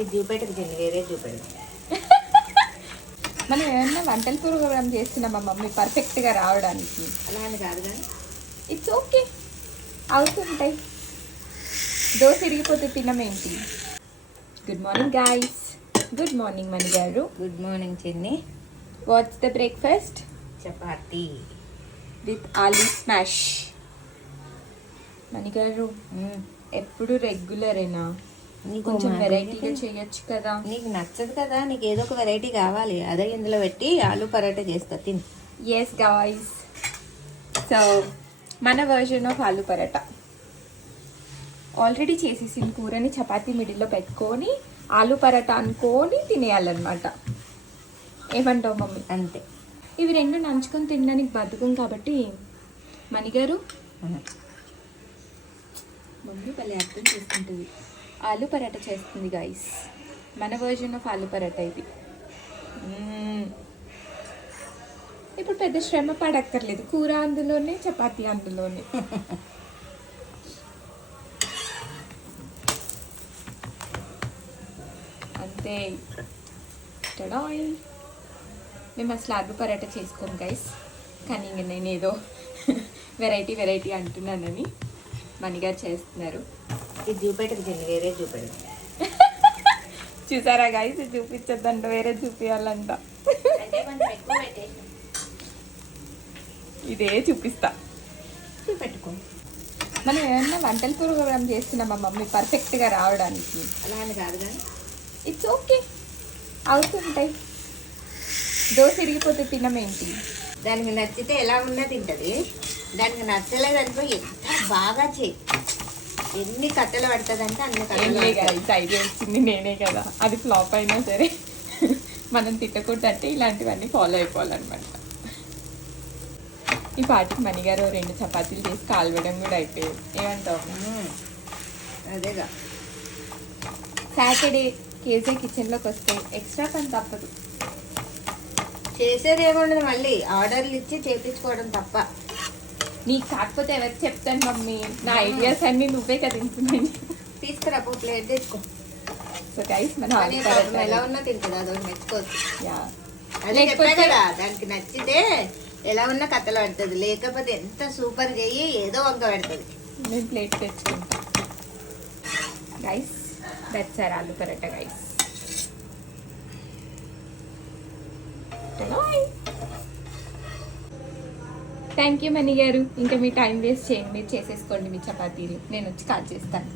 ఇది చూపెట్టదు తిని వేరే చూపెడదు. మనం ఏమన్నా వంటల ప్రోగ్రామ్ చేస్తున్నాం మా మమ్మీ పర్ఫెక్ట్గా రావడానికి. అలా అని కాదు కానీ ఇట్స్ ఓకే, అవుతుంటాయి. దోశ ఇరిగిపోతే తినమేంటి. Good morning guys. Good morning Mani garu. Good morning Chinni. What's the breakfast? Chapati with aloo smash. Mani garu ఎప్పుడు రెగ్యులరేనా? కొంచెం వెరైటీగా చేయొచ్చు కదా. నీకు నచ్చదు కదా, నీకు ఏదో ఒక వెరైటీ కావాలి. అదే ఇందులో పెట్టి ఆలూ పరాటా చేస్తా తిని. ఎస్ గాయ్స్, సో మన version of aloo paratha already చేసేసిన కూరని చపాతీ మిడిల్లో పెట్టుకొని ఆలూ పరాటా అనుకొని తినేయాలన్నమాట. ఏమంటావు మమ్మీ? అంతే. ఇవి రెండు నంచుకొని తినడానికి బతుకం కాబట్టి మణిగారు మమ్మీ పల్లె అర్థం చేసుకుంటుంది. ఆలూ పరాటా చేస్తుంది గాయస్. మన వర్జన్ ఆఫ్ ఆలూ పరాటా ఇది. ఇప్పుడు పెద్ద శ్రమ పడక్కర్లేదు, కూర అందులోనే చపాతీ అందులోనే. అంతే. టడాయ్. మేము అసలు ఆలూ పరాటా చేసుకోము గైస్, కానీ ఇంక నేను ఏదో వెరైటీ అంటున్నానని మణిగారు చేస్తున్నారు. ఇది చూపెట్టదు తిని వేరే చూపెడదు. చూసారా గైస్, ఇది చూపించద్దంట, వేరే చూపించాలంట. ఇదే చూపిస్తా, చూపెట్టుకో. మనం ఏమన్నా వంటల ప్రోగ్రామ్ చేస్తున్నాం మా మమ్మీ పర్ఫెక్ట్గా రావడానికి. అలా అని కాదు కానీ ఇట్స్ ఓకే, అవుతుంటాయి. దోశ ఇరిగిపోతే తినమేంటి. దానికి నచ్చితే ఎలా ఉన్నా తింటది, దానికి నచ్చలేదు అనుకో ఎంత బాగా చేయి. ఎన్ని కట్టలు పడుతుందంటే అన్ని కట్టలు. ఐడియా ఇచ్చింది నేనే కదా, అది ఫ్లాప్ అయినా సరే మనం తిట్టకూడదంటే ఇలాంటివన్నీ ఫాలో అయిపోవాలన్నమాట. ఈ పాటికి మణిగారు 2 చపాతీలు చేసి కాల్వడం కూడా అయిపోయింది. ఏమంటావు? అదేగా. సాటర్డే కేజీ కిచెన్లోకి వస్తే ఎక్స్ట్రా పని తప్పదు. చేసేది ఏముండదు, మళ్ళీ ఆర్డర్లు ఇచ్చి చేయించుకోవడం తప్ప. నీకు కాకపోతే ఎవరికి చెప్తాను మమ్మీ, నా ఐడియాస్ అన్ని నువ్వే కదా ఇంప్లిమెంట్. తీసుకురా, ప్లేట్ తెచ్చుకో. సో గైస్ మన ఎలా ఉన్నా తింటుంది, అదొకటి మెచ్చుకోవచ్చు. అదే లేకపోతే చెప్పా కదా, దానికి నచ్చితే ఎలా ఉన్నా కథలు పడుతుంది, లేకపోతే ఎంత సూపర్ చెయ్యి ఏదో వంక పెడుతుంది. నేను ప్లేట్ తెచ్చుకుంటా guys. That's our aloo paratha guys. Thank you Mani garu. ఇంకా మీ టైం వేస్ట్ చేయండి, మీరు చేసేసుకోండి మీ చపాతీలు, నేను వచ్చి కాల్ చేస్తాను.